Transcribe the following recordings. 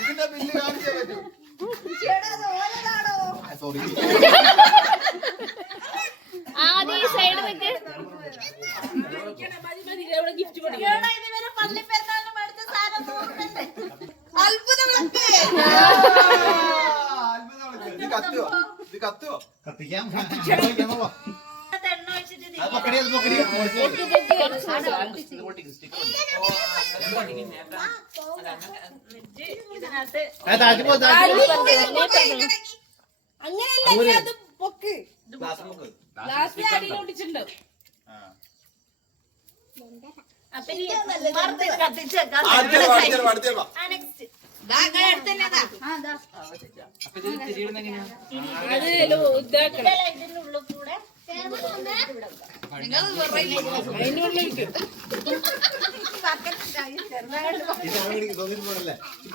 ഇതിന്റെ ബില്ല് കാണിച്ചേ പറ്റൂ. സോറി ആദ്യം ഈ സൈഡ് നിൽക്ക്. കത്തിക്കാം. അങ്ങനെയല്ല അത് പൊക്ക് ലാസ്റ്റ് അടിയിലൊട്ടിച്ചിട്ടുണ്ടോ?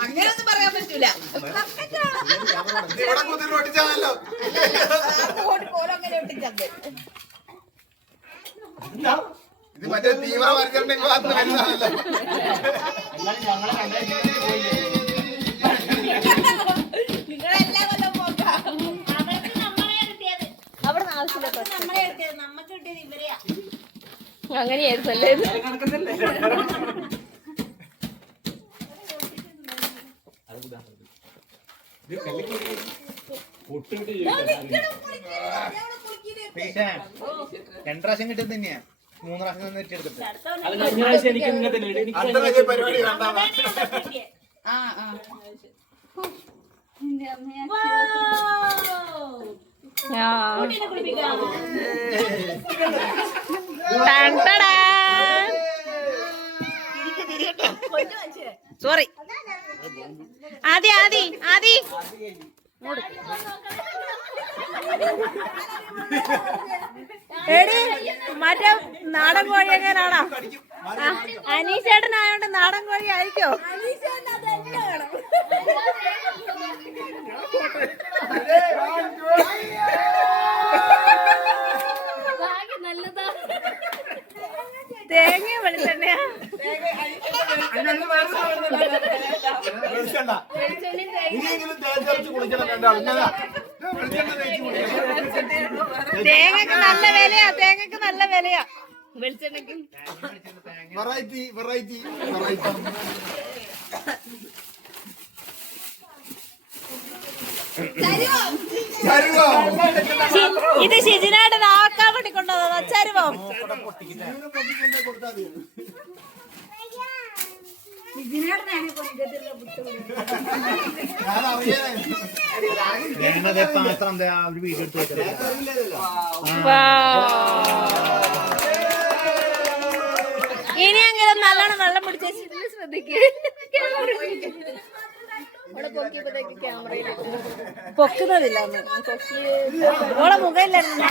അങ്ങനെയൊന്നും പറയാൻ പറ്റൂല. ഇത് മറ്റേ തീവ്രവർഗം അങ്ങനെയായിരുന്നല്ലേ? രണ്ടു പ്രാവശ്യം കിട്ടും തന്നെയാ. 3 പ്രാവശ്യം നെറ്റെടുത്തിട്ട് പരിപാടി സോറി ആദി ആദി ആദി എടി മറ്റേ നാടൻ കോഴി എങ്ങനാണോ? അനീഷേട്ടനായോണ്ട് നാടൻ കോഴി ആയിരിക്കോ? തേങ്ങ വെളിച്ചെണ്ണയാ? തേങ്ങക്ക് നല്ല വിലയാ, തേങ്ങക്ക് നല്ല വിലയാ. വെളിച്ചെണ്ണയ്ക്കും വെറൈറ്റി വെറൈറ്റി ഇത് ഷിജിനായിട്ട് ആക്കാൻ വേണ്ടി കൊണ്ടുവന്നതാ. ചരുവം ഇനി അങ്ങനെ നല്ലോണം വെള്ളം പിടിച്ച ശ്രദ്ധിക്കുക. പൊക്കുന്നതില്ല ഓളെ മുഖയില്ലായിരുന്നു.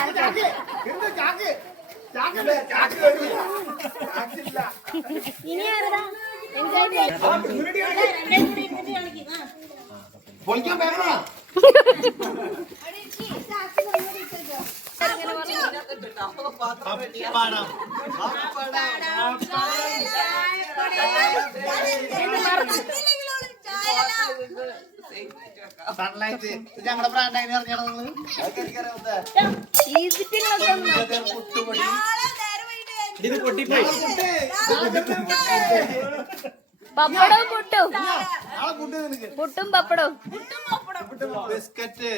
ഇനി ആരടാ സൺലൈറ്റ് ഞങ്ങളുടെ ബ്രാൻഡായി അറിഞ്ഞാൽ ഇത് പൊട്ടിപ്പോയി. പപ്പടവും പുട്ടും പുട്ടും പപ്പടവും ബിസ്ക്കറ്റ്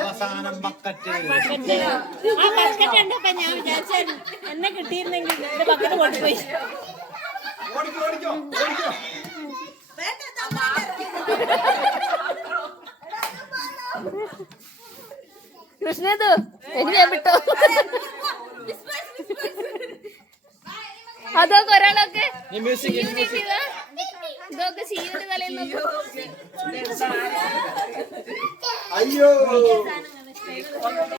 അവസാനം ബക്കറ്റ്. ആ ബക്കറ്റ് കണ്ടപ്പോ ഞാൻ വിചാരിച്ചായിരുന്നു എന്നെ കിട്ടിയിരുന്നെങ്കിൽ എന്റെ ബക്കറ്റ് കൊണ്ടുപോയി. കൃഷ്ണേതു എന്നെ വിട്ടോ. അതൊക്കെ ഒരാളൊക്കെ ഇതൊക്കെ ചീവിട്ട് കളയുന്നു. അയ്യോ